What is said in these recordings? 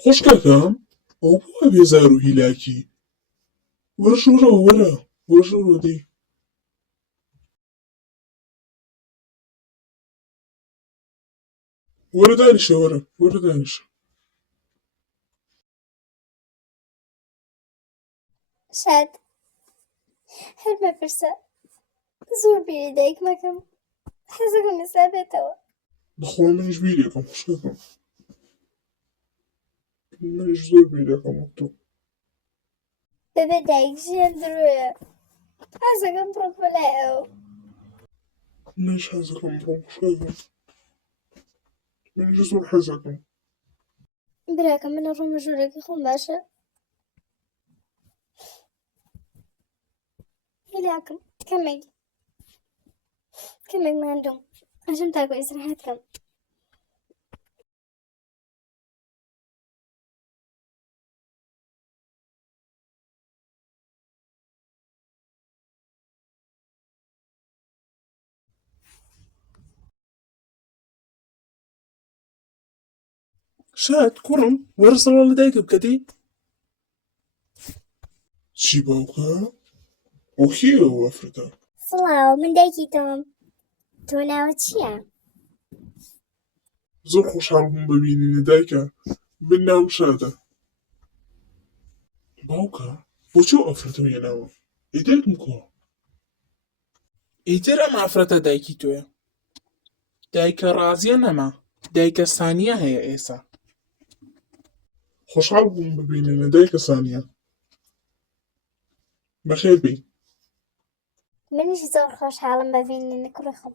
خوشکەکەم ئەو بووە بێزار و هیلاکی وەرە شۆڕەوە وەرە شۆڕەوە دەی وەرە دانیشە وەرە دانیشە شاد هەر مەپرسە زۆر بیری دایک مەکەم حەزەکەم ئێستا بێتەوە بەخوا منیش بیرێکم خوشکەکەم منیش زۆر بیرێکم وەک تۆ بەبێ دایک ژیان درۆیە حەزەکەم بڕۆ بەلای ئەو منیش حەزەکەم بڕۆم خوشکەکەم منیش زۆر حەزەکەم براکەم منە ڕۆمە ژوورەکەی خۆم باشە هیلاکم کەمێک ماندوم ئەژم تاکو ئیسراحەت کەم شاد کوڕم وەرە سەڵا لە دایکە بکەتی چی باوکە ئەو کێیە ئەو ئەفرەتە سڵاو من دایکی تۆم تۆ ناوە چییە زۆر خۆشحاڵ بووم ببینینە دایکە من ناوم شادە باوکە بۆچی ئەو ئەفرەتە هێناوە دایکم کۆ ئیتر ئەم ئافرەتە دایکی تۆیە دایکە ڕازیە نەما دایکە سانیە هەیە ئێستا خۆشحاڵ بووم ببینینە دایکە سانیە بەخێر بی منیش زۆر خۆشحاڵم بەبینینە کوڕی خۆم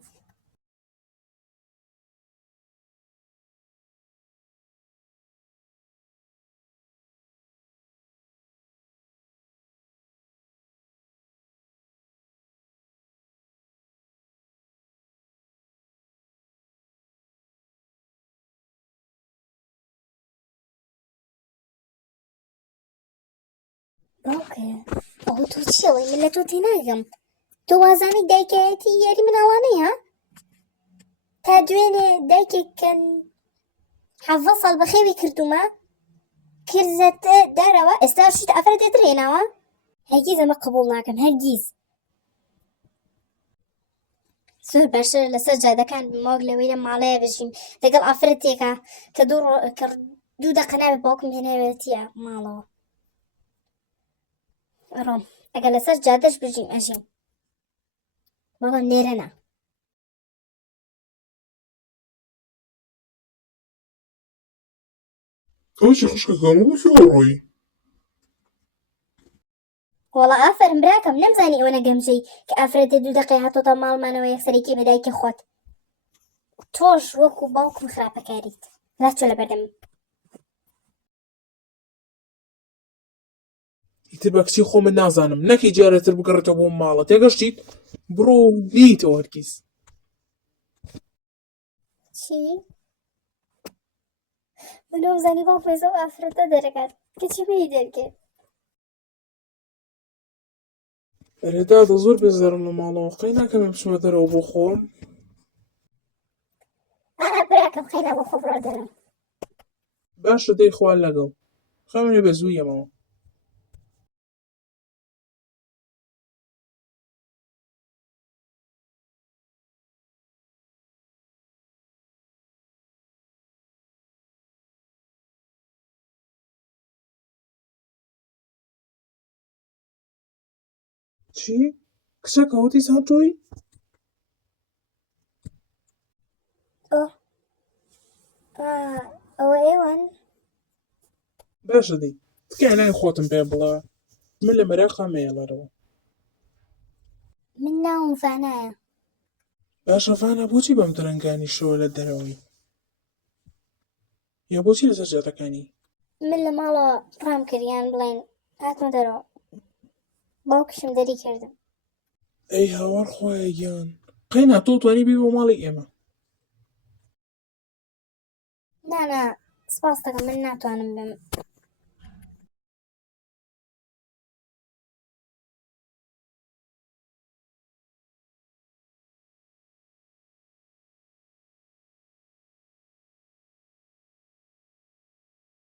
باوکە ئەو تۆ چیەوەی من لە تۆ تێناگەم تۆ وازانی دایکایەتی یاری مناڵانەیە تا دوێنێ دایکێک کەن حەڤە ساڵ بەخێوی کردومە کرزەتە دارەوە ئێستا شیت ئافرەتێتر هێناوە هەرگیز ئەمە قبوڵ ناکەم هەرگیز زۆر باشتر لەسەر جادەکان مۆگ لەوەی لە ماڵەیە بژین لەگەڵ ئافرەتێکە کە دوو دەقە نابێت باوکم هێناوێتیە ماڵەوە ڕۆم ئەگەر لەسەر جادەش بژین ئەژین بەڵام لێرە نا ئەوچی خوشکەکەم وەکی ئەوڕۆی وەڵا ئافرم براکەم نەمزانی ئەوە نەگەمژەی کە ئافرەتێ دوو دەقەی هاتۆتە ماڵمانەوە یەکسەرێکی بەدایکە خۆت تۆش وەکو باوکم خراپەکاریت لاچۆ لە بەردەم ئیتر بە کچی خۆ من نازانم نەکەی جارێتر بگەڕێتەوە بۆ ماڵە تێگەشتیت بڕۆ بیتەوە هەرگیز چی؟ من نەمزانی باوکم ئێستا ئەو ئافرەتە دەرەکات کەچی بێی دەرکێت ئەرێدادە زۆر بێزارم لە ماڵەوە قەی ناکەم بچمە دەرەوە بۆ خۆم براکەم خەینا بۆ خۆ بڕۆ دەرەوە باشە دەی خوال لەگەڵ خەمێ بە زوویەمەوە چی؟ کچەکە وتی ساتۆی؟ ئەوە ئێوەن باشە دەی تکای نای خۆتم پێ بڵێ من لە مەراقا مێڵەرەوە من ناوم فانایە باشە فانە بۆچی بەم درەنگانی شەوە لە دەرەوەی یا بۆچی لەسەر جاتەکانی من لە ماڵەوە ڕام کردیان بڵێن هاتمە دەرەوە باوکشم دەری کردم ئەی هاوار خۆیە گیان قەینا تۆ توانی بی بۆ ماڵی ئێمە نانا سپاس دەکەم من ناتوانم بم